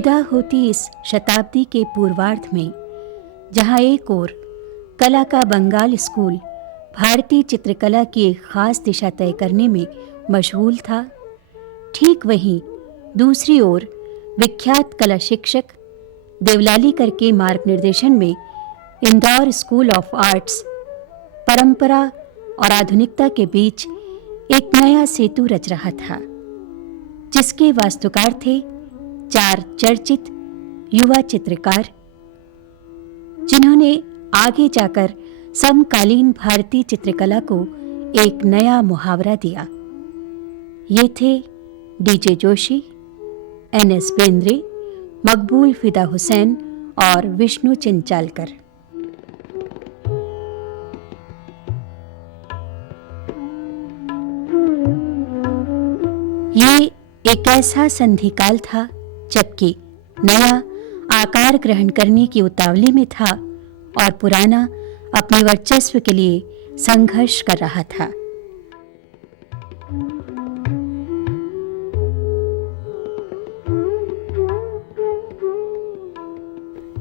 विदा होती इस शताब्दी के पूर्वार्ध में, जहाँ एक ओर कला का बंगाल स्कूल भारतीय चित्रकला की एक खास दिशा तय करने में मशगूल था, ठीक वहीं दूसरी ओर विख्यात कला शिक्षक देवलालीकर के मार्गनिर्देशन में इंदौर स्कूल ऑफ आर्ट्स परंपरा और आधुनिकता के बीच एक नया सेतु रच रहा था, जिसके वास्तुकार थे 4 चर्चित युवा चित्रकार, जिन्होंने आगे जाकर समकालीन भारतीय चित्रकला को एक नया मुहावरा दिया। ये थे डीजे जोशी, एनएस बेंद्रे, मकबूल फिदा हुसैन और विष्णु चिंचालकर। ये एक ऐसा संधिकाल था जबकि नया आकार ग्रहण करने की उतावली में था और पुराना अपने वर्चस्व के लिए संघर्ष कर रहा था।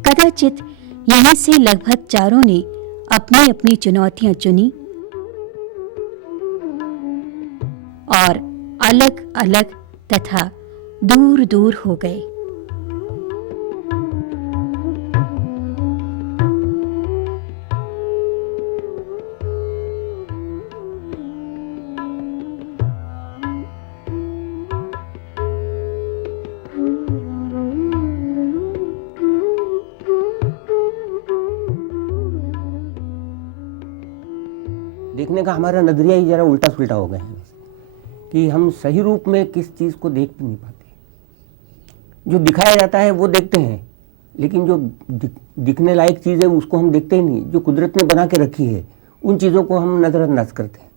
कदाचित यहीं से लगभग चारों ने अपनी अपनी चुनौतियां चुनी और अलग अलग तथा दूर दूर हो गए। देखने का हमारा नजरिया ही जरा उल्टा सुल्टा हो गया है कि हम सही रूप में किस चीज़ को देख भी नहीं पाते। जो दिखाया जाता है वो देखते हैं, लेकिन जो दिखने लायक चीज़ है उसको हम देखते ही नहीं। जो कुदरत ने बना के रखी है उन चीज़ों को हम नज़रअंदाज करते हैं।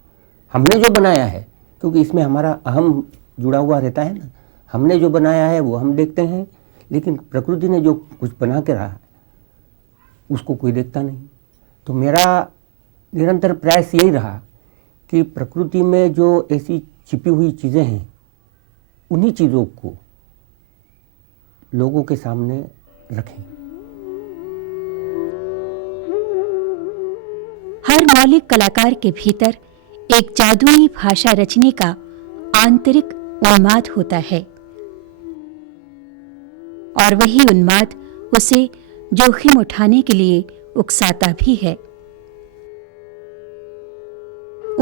हमने जो बनाया है, क्योंकि इसमें हमारा अहम जुड़ा हुआ रहता है ना, हमने जो बनाया है वो हम देखते हैं, लेकिन प्रकृति ने जो कुछ बना के रहा है उसको कोई देखता नहीं। तो मेरा निरंतर प्रयास यही रहा कि प्रकृति में जो ऐसी छिपी हुई चीज़ें हैं उन्हीं चीज़ों को लोगों के सामने रखें। हर मौलिक कलाकार के भीतर एक जादुई भाषा रचने का आंतरिक उन्माद होता है और वही उन्माद उसे जोखिम उठाने के लिए उकसाता भी है।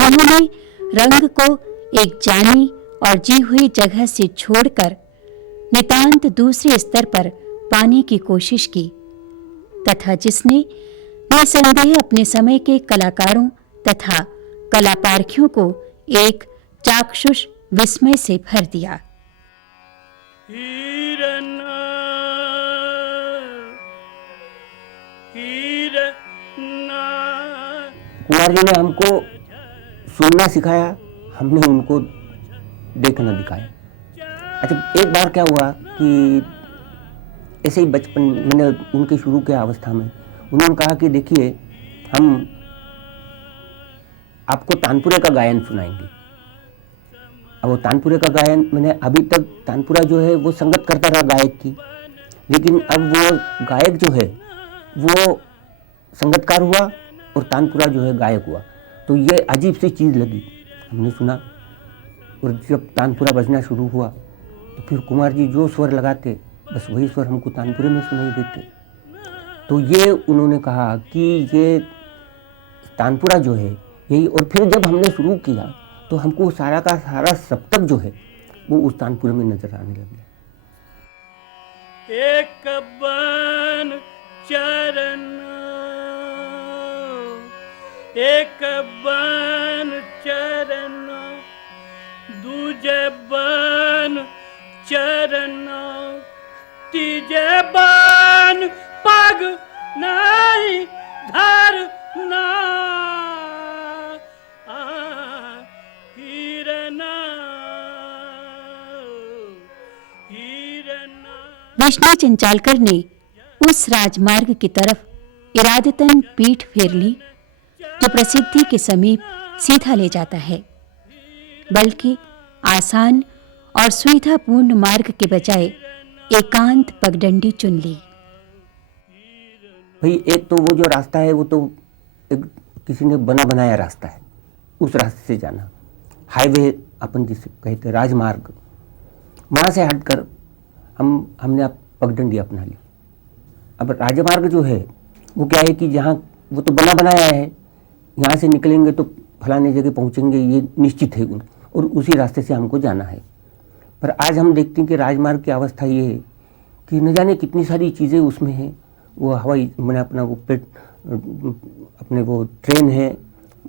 उन्होंने रंग को एक जानी और जी हुई जगह से छोड़कर नितांत दूसरे स्तर पर पाने की कोशिश की, तथा जिसने निसंदेह अपने समय के कलाकारों तथा कलापारखियों को एक चाक्षुष विस्मय से भर दिया। कुमार जी ने हमको सुनना सिखाया, हमने उनको देखना दिखाया। अच्छा, एक बार क्या हुआ कि ऐसे ही बचपन मैंने उनके शुरू के अवस्था में उन्होंने कहा कि देखिए हम आपको तानपुरे का गायन सुनाएंगे। अब वो तानपुरे का गायन, मैंने अभी तक तानपुरा जो है वो संगत करता रहा गायक की, लेकिन अब वो गायक जो है वो संगतकार हुआ और तानपुरा जो है गायक हुआ। तो ये अजीब सी चीज़ लगी। हमने सुना और जब तानपुरा बजना शुरू हुआ तो फिर कुमार जी जो स्वर लगाते बस वही स्वर हमको तानपुरे में सुनाई देते। तो ये उन्होंने कहा कि ये तानपुरा जो है यही। और फिर जब हमने शुरू किया तो हमको सारा का सारा सप्तक जो है वो उस तानपुरे में नजर आने लग गया। एक बन चरण, एक बन चरण, दूजे बन चरण, तीजे बन पग नहीं धरना, हिरना हिरना। विष्णु चिंचालकर ने उस राजमार्ग की तरफ इरादतन पीठ फेर ली जो प्रसिद्धि के समीप सीधा ले जाता है, बल्कि आसान और सुविधापूर्ण मार्ग के बजाय एकांत पगडंडी चुन ली। भाई एक तो वो जो रास्ता है वो तो एक किसी ने बना बनाया रास्ता है, उस रास्ते से जाना। हाईवे अपन जिसे कहते हैं, राजमार्ग, वहाँ से हटकर हमने अब पगडंडी अपना ली। अब राजमार्ग जो है वो क्या है कि जहाँ वो तो बना बनाया है, यहाँ से निकलेंगे तो फलाने जगह पहुँचेंगे, ये निश्चित है, और उसी रास्ते से हमको जाना है। पर आज हम देखते हैं कि राजमार्ग की अवस्था ये है कि न जाने कितनी सारी चीज़ें उसमें हैं। वो हवाई मैंने अपना वो अपने वो ट्रेन है,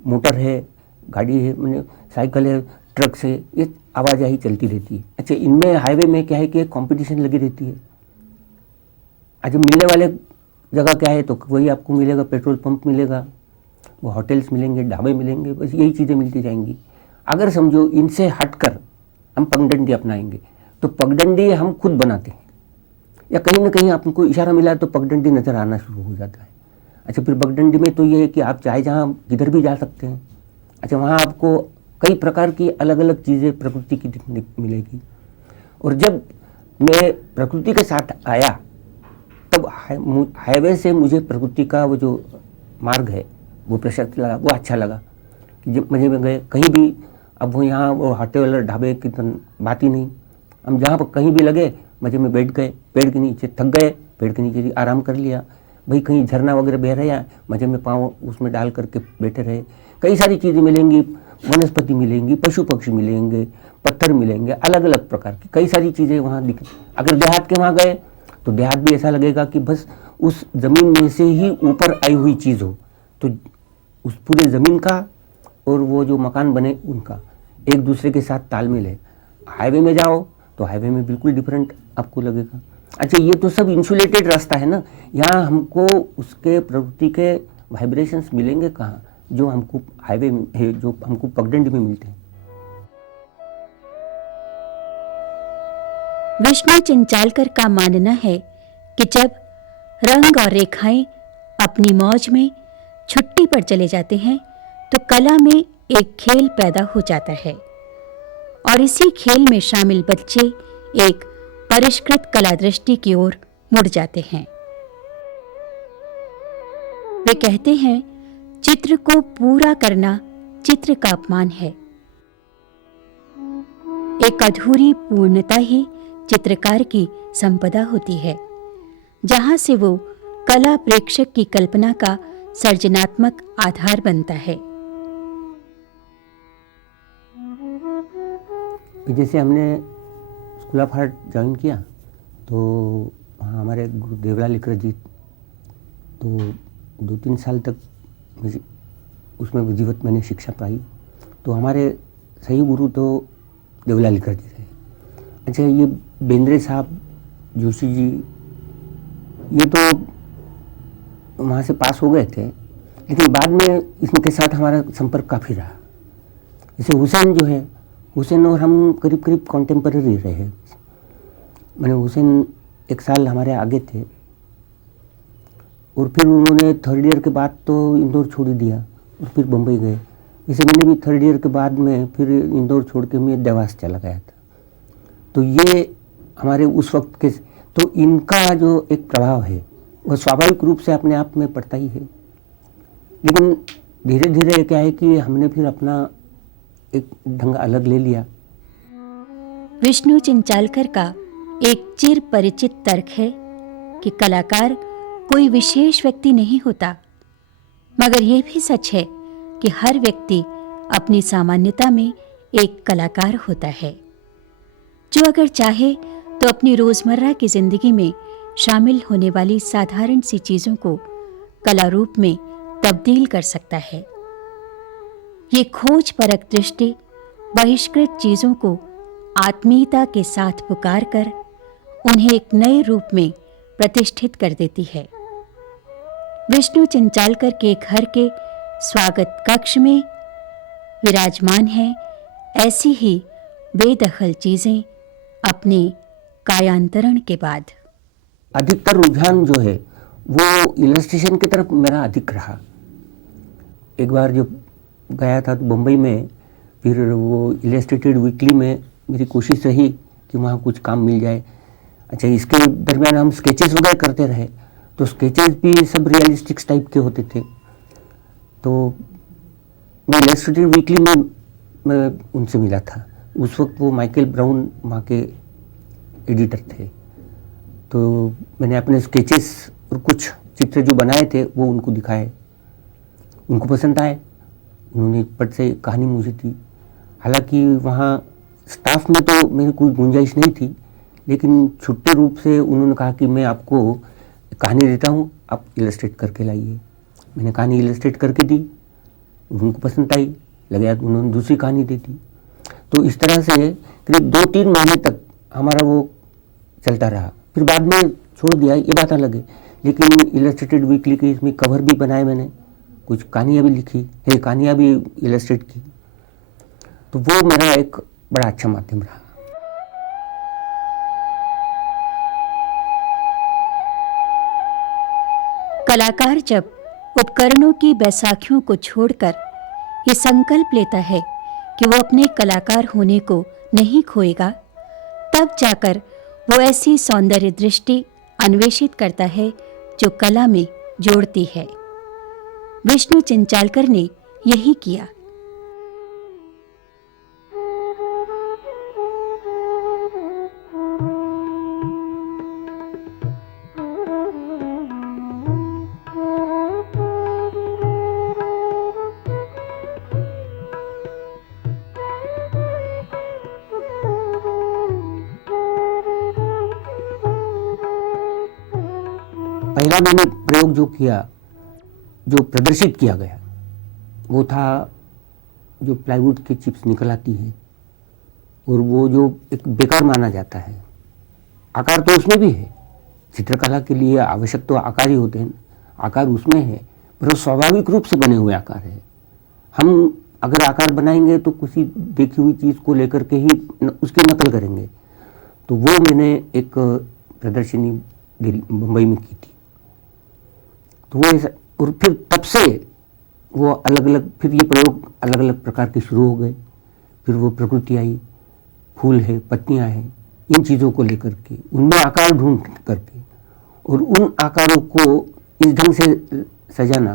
मोटर है, गाड़ी है, मैंने साइकिल है, ट्रक से, ये आवाजाही चलती रहती है। अच्छा, इनमें हाईवे में क्या है कि कंपटीशन लगी रहती है। अच्छा, मिलने वाले जगह क्या है तो वही आपको मिलेगा, पेट्रोल पंप मिलेगा, वो होटल्स मिलेंगे, ढाबे मिलेंगे, बस यही चीज़ें मिलती जाएंगी। अगर समझो इनसे हटकर हम पगडंडी अपनाएंगे तो पगडंडी हम खुद बनाते हैं, या कहीं ना कहीं आपको इशारा मिला तो पगडंडी नज़र आना शुरू हो जाता है। अच्छा, फिर पगडंडी में तो ये है कि आप चाहे जहाँ किधर भी जा सकते हैं। अच्छा, वहाँ आपको कई प्रकार की अलग अलग चीज़ें प्रकृति की दिखने मिलेगी। और जब मैं प्रकृति के साथ आया तब हाईवे से मुझे प्रकृति का वो जो मार्ग है वो प्रशस्त लगा, वो अच्छा लगा कि जब मज़े में गए कहीं भी। अब वो यहाँ वो होटल ढाबे की तो बात ही नहीं, हम जहाँ पर कहीं भी लगे मज़े में बैठ गए, पेड़ के नीचे थक गए, पेड़ के नीचे आराम कर लिया। भाई कहीं झरना वगैरह बह रहा है, मज़े में पाँव उसमें डाल करके बैठे रहे। कई सारी चीज़ें मिलेंगी, वनस्पति मिलेंगी, पशु पक्षी मिलेंगे, पत्थर मिलेंगे, अलग अलग प्रकार की कई सारी चीज़ें वहाँ दिख। अगर देहात के वहाँ गए तो देहात भी ऐसा लगेगा कि बस उस ज़मीन में से ही ऊपर आई हुई चीज़ हो, तो उस पूरे ज़मीन का और वो जो मकान बने उनका एक दूसरे के साथ तालमेल है। हाईवे में जाओ तो हाईवे में बिल्कुल डिफरेंट आपको लगेगा। अच्छा, ये तो सब इंसुलेटेड रास्ता है ना, यहाँ हमको उसके प्रकृति के वाइब्रेशंस मिलेंगे कहाँ जो हमको हाईवे में है, जो हमको पगडंडी में मिलते हैं। विष्णु चिंचालकर का मानना है कि जब रंग और रेखाएं अपनी मौज में छुट्टी पर चले जाते हैं तो कला में एक खेल पैदा हो जाता है, और इसी खेल में शामिल बच्चे एक परिष्कृत कला दृष्टि की ओर मुड़ जाते हैं। वे कहते हैं, चित्र को पूरा करना चित्र का अपमान है। एक अधूरी पूर्णता ही चित्रकार की संपदा होती है, जहां से वो कला प्रेक्षक की कल्पना का सर्जनात्मक आधार बनता है। जैसे हमने स्कूल ऑफ आर्ट ज्वाइन किया तो वहाँ हमारे गुरु देवलाल लिकर जी, तो 2-3 साल तक उसमें विधिवत मैंने शिक्षा पाई। तो हमारे सही गुरु तो देवलाल लिकर जी थे। अच्छा, ये बेंद्रे साहब, जोशी जी, ये तो वहाँ से पास हो गए थे, लेकिन बाद में इनके साथ हमारा संपर्क काफ़ी रहा। जैसे हुसैन जो है, हुसैन और हम करीब करीब कॉन्टेम्पररी रहे। मैंने हुसैन 1 साल हमारे आगे थे, और फिर उन्होंने 3rd ईयर के बाद तो इंदौर छोड़ ही दिया और फिर बम्बई गए। जैसे मैंने भी 3rd ईयर के बाद में फिर इंदौर छोड़ के मैं देवास चला गया था। तो ये हमारे उस वक्त के, तो इनका जो एक प्रभाव है वह स्वाभाविक रूप से अपने आप में पड़ता ही है। लेकिन धीरे धीरे क्या है कि हमने फिर अपना एक ढंग अलग ले लिया। विष्णु चिंचालकर का एक चिर परिचित तर्क है कि कलाकार कोई विशेष व्यक्ति नहीं होता, मगर यह भी सच है कि हर व्यक्ति अपनी सामान्यता में एक कलाकार होता है, जो अगर चाहे तो अपनी रोजमर्रा की जिंदगी में शामिल होने वाली साधारण सी चीजों को कला रूप में तब्दील कर सकता है। ये खोज परक दृष्टि बहिष्कृत चीजों को आत्मीयता के साथ पुकार कर उन्हें एक नए रूप में प्रतिष्ठित कर देती है। विष्णु चिंचालकर के घर के स्वागत कक्ष में विराजमान है ऐसी ही बेदखल चीजें अपने कायांतरण के बाद। अधिकतर रुझान जो है वो इलस्ट्रेशन की तरफ मेरा अधिक रहा। एक बार जो गया था तो बम्बई में, फिर वो इलस्ट्रेटेड वीकली में मेरी कोशिश रही कि वहाँ कुछ काम मिल जाए। अच्छा, इसके दरमियान हम स्केचेस वगैरह करते रहे, तो स्केचेस भी सब रियलिस्टिक्स टाइप के होते थे। तो मैं इलस्ट्रेटेड वीकली में मैं उनसे मिला था। उस वक्त वो माइकल ब्राउन वहाँ के एडिटर थे। तो मैंने अपने स्केचेस और कुछ चित्र जो बनाए थे वो उनको दिखाए, उनको पसंद आए। उन्होंने पट से कहानी मुझे दी। हालांकि वहाँ स्टाफ में तो मेरी कोई गुंजाइश नहीं थी, लेकिन छुट्टे रूप से उन्होंने कहा कि मैं आपको कहानी देता हूँ, आप इलस्ट्रेट करके लाइए। मैंने कहानी इलस्ट्रेट करके दी, उनको पसंद आई, लगा कि उन्होंने दूसरी कहानी दे दी। तो इस तरह से करीब 2-3 महीने तक हमारा वो चलता रहा। फिर बाद में छोड़ दिया, ये बात अलग है। लेकिन इलस्ट्रेटेड वीकली के इसमें कवर भी बनाए मैंने, कुछ कहानियाँ भी लिखी है, कहानियाँ भी इलस्ट्रेट की। तो वो मेरा एक बड़ा अच्छा माध्यम रहा। कलाकार जब उपकरणों की बैसाखियों को छोड़कर ये संकल्प लेता है कि वो अपने कलाकार होने को नहीं खोएगा, तब जाकर वो ऐसी सौंदर्य दृष्टि अन्वेषित करता है जो कला में जोड़ती है। विष्णु चिंचालकर ने यही किया। पहला मैंने प्रयोग जो किया, जो प्रदर्शित किया गया, वो था जो प्लाईवुड की चिप्स निकल आती है और वो जो एक बेकार माना जाता है। आकार तो उसमें भी है, चित्रकला के लिए आवश्यक तो आकार ही होते हैं, आकार उसमें है, पर वो स्वाभाविक रूप से बने हुए आकार है। हम अगर आकार बनाएंगे तो किसी देखी हुई चीज़ को लेकर के ही उसकी नकल करेंगे। तो वो मैंने एक प्रदर्शनी मुंबई में की थी। तो वो और फिर तब से वो अलग अलग, फिर ये प्रयोग अलग अलग प्रकार के शुरू हो गए। फिर वो प्रकृति आई, फूल है, पत्तियां हैं, इन चीज़ों को लेकर के उनमें आकार ढूंढ करके और उन आकारों को इस ढंग से सजाना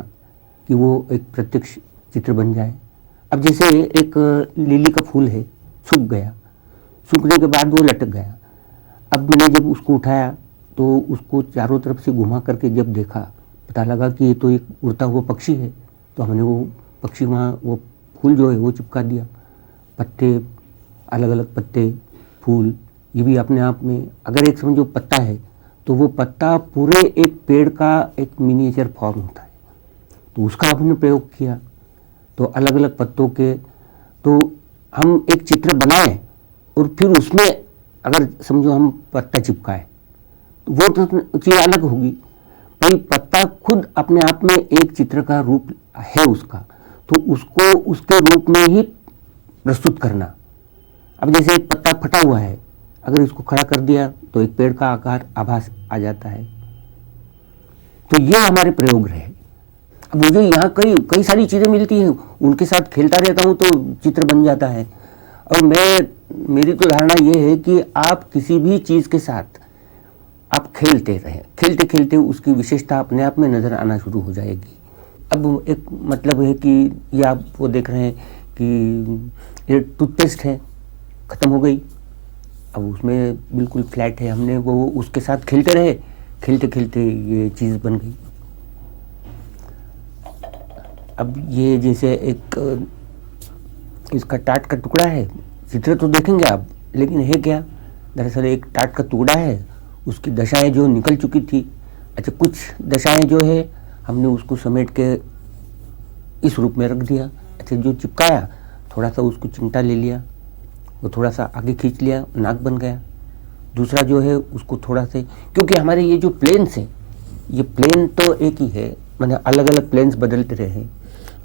कि वो एक प्रत्यक्ष चित्र बन जाए। अब जैसे एक लिली का फूल है, सूख गया, सूखने के बाद वो लटक गया। अब मैंने जब उसको उठाया तो उसको चारों तरफ से घुमा करके जब देखा, पता लगा कि ये तो एक उड़ता हुआ पक्षी है। तो हमने वो पक्षी वहाँ, वो फूल जो है वो चिपका दिया। पत्ते, अलग अलग पत्ते, फूल, ये भी अपने आप में, अगर एक समझो पत्ता है तो वो पत्ता पूरे एक पेड़ का एक मिनिएचर फॉर्म होता है। तो उसका हमने प्रयोग किया। तो अलग अलग पत्तों के, तो हम एक चित्र बनाए और फिर उसमें अगर समझो हम पत्ता चिपकाए तो वो तो चीज़ अलग होगी। भाई पत्ता खुद अपने आप में एक चित्र का रूप है उसका, तो उसको उसके रूप में ही प्रस्तुत करना। अब जैसे एक पत्ता फटा हुआ है, अगर इसको खड़ा कर दिया तो एक पेड़ का आकार आभास आ जाता है। तो ये हमारे प्रयोग रहे। अब मुझे यहाँ कई सारी चीज़ें मिलती हैं, उनके साथ खेलता रहता हूँ तो चित्र बन जाता है। और मेरी तो धारणा ये है कि आप किसी भी चीज़ के साथ आप खेलते रहें, खेलते खेलते उसकी विशेषता अपने आप में नज़र आना शुरू हो जाएगी। अब एक मतलब है कि ये आप वो देख रहे हैं कि ये टूथपेस्ट है, ख़त्म हो गई, अब उसमें बिल्कुल फ्लैट है, हमने वो उसके साथ खेलते रहे, खेलते खेलते ये चीज़ बन गई। अब ये जैसे एक इसका टाट का टुकड़ा है, चित्र तो देखेंगे आप, लेकिन है क्या, दरअसल एक टाट का टुकड़ा है, उसकी दशाएं जो निकल चुकी थी। अच्छा, कुछ दशाएं जो है हमने उसको समेट के इस रूप में रख दिया। अच्छा, जो चिपकाया थोड़ा सा उसको चिमटा ले लिया, वो थोड़ा सा आगे खींच लिया, नाक बन गया। दूसरा जो है उसको थोड़ा से, क्योंकि हमारे ये जो प्लेन्स हैं, ये प्लेन तो एक ही है, मैंने अलग अलग प्लेन्स बदलते रहे हैं।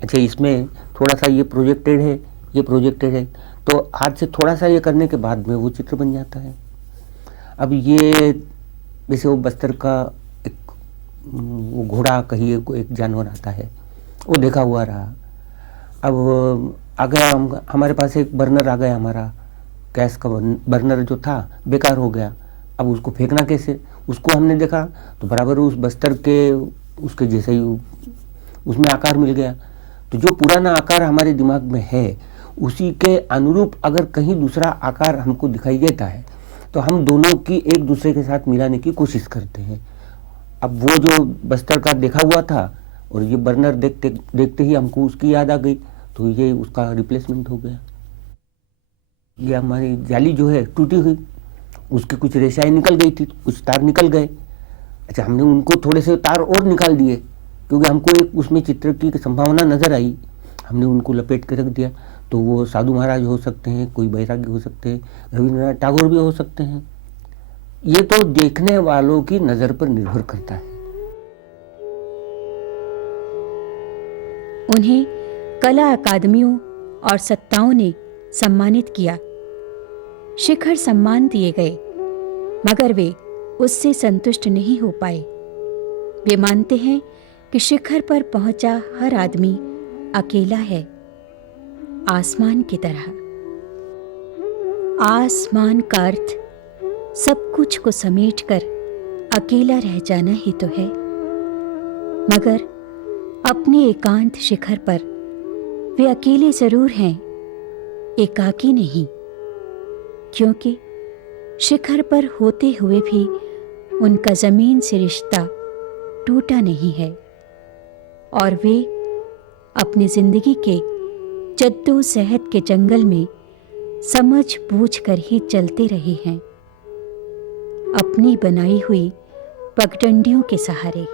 अच्छा, इसमें थोड़ा सा ये प्रोजेक्टेड है, ये प्रोजेक्टेड है, तो हाथ से थोड़ा सा ये करने के बाद में वो चित्र बन जाता है। अब ये जैसे वो बस्तर का एक वो घोड़ा कहिए, कोई एक जानवर आता है, वो देखा हुआ रहा। अब आ गया हमारे पास एक बर्नर आ गया, हमारा गैस का बर्नर जो था बेकार हो गया, अब उसको फेंकना कैसे? उसको हमने देखा तो बराबर उस बस्तर के उसके जैसे ही उसमें आकार मिल गया। तो जो पुराना आकार हमारे दिमाग में है उसी के अनुरूप अगर कहीं दूसरा आकार हमको दिखाई देता है तो हम दोनों की एक दूसरे के साथ मिलाने की कोशिश करते हैं। अब वो जो बस्तर का देखा हुआ था और ये बर्नर देखते देखते ही हमको उसकी याद आ गई, तो ये उसका रिप्लेसमेंट हो गया। ये हमारी जाली जो है टूटी हुई, उसकी कुछ रेशाएं निकल गई थी, कुछ तार निकल गए। अच्छा, हमने उनको थोड़े से तार और निकाल दिए क्योंकि हमको एक उसमें चित्र की संभावना नज़र आई। हमने उनको लपेट के रख दिया। तो वो साधु महाराज हो सकते हैं, कोई बैरागी हो सकते हैं, रविन्द्रनाथ टैगोर भी हो सकते हैं। ये तो देखने वालों की नज़र पर निर्भर करता है। उन्हें कला अकादमियों और सत्ताओं ने सम्मानित किया, शिखर सम्मान दिए गए, मगर वे उससे संतुष्ट नहीं हो पाए। वे मानते हैं कि शिखर पर पहुंचा हर आदमी अकेला है, आसमान की तरह। आसमान का अर्थ सब कुछ को समेटकर अकेला रह जाना ही तो है। मगर अपने एकांत शिखर पर वे अकेले जरूर हैं, एकाकी नहीं, क्योंकि शिखर पर होते हुए भी उनका जमीन से रिश्ता टूटा नहीं है और वे अपनी जिंदगी के जद्दोजहद के जंगल में समझ बूझ कर ही चलते रहे हैं, अपनी बनाई हुई पगडंडियों के सहारे।